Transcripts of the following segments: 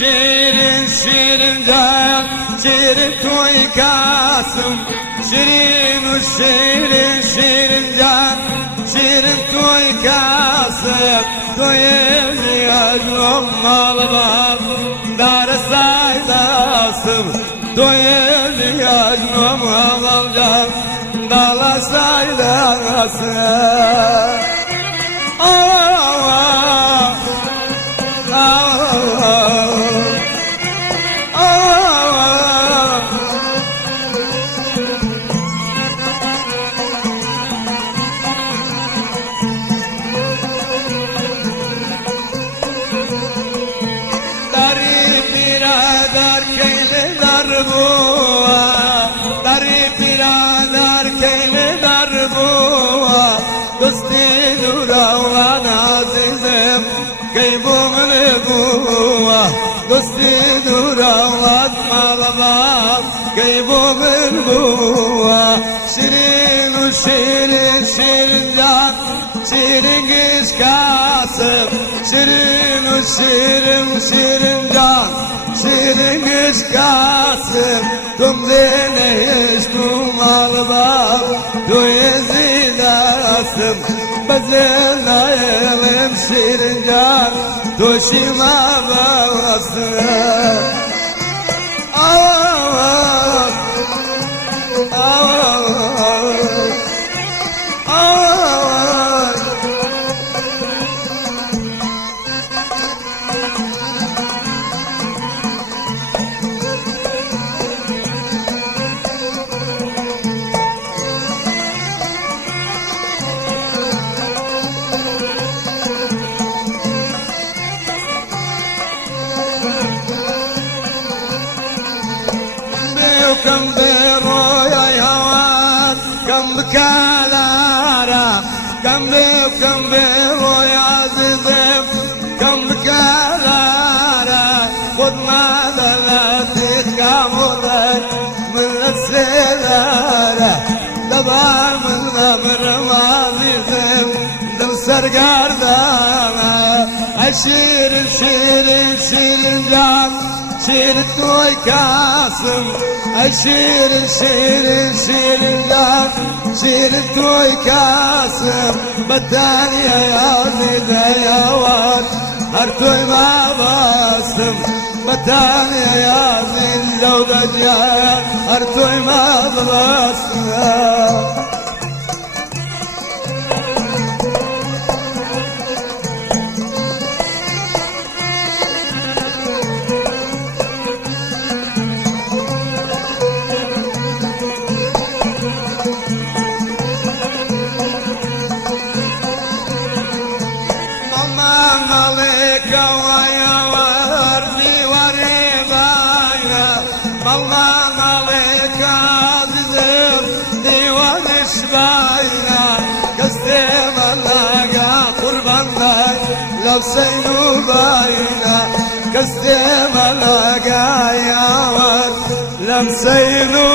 şirin şirin can, şirin toy Kasım. Şirin şirin şirin can, şirin toy Kasım. Doyuyorum malım, dar saydasım. Doyuyorum malım, dala saydasım. Dosti duravan azizim, kaybomun buva. Dosti duravan malabam, kaybomun buva. Şirin şirin şirin can, şirin giş Kasım. Şirin şirin şirin can, şirin giş Kasım. Tum dineş tum malabam, duyezilasım. Bazıla elim şirin can, doşima bağlasın. Kam beroya yawan, kam bekalara, kam beroya azizim, kam bekalara. Kodma dalati kamulay, milleselara, dabamın amrım azizim, dil sargardana. Şirin şirin şirin can, şirin toy Kasım. Şirin şirin şirin can, şirin toy Kasım. Battaniye yazıda yavan, her toyma bastım. Battaniye yazıda can, her toyma bastım. Seynu bayna kastem alagaya lam seynu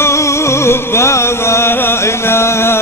bayna.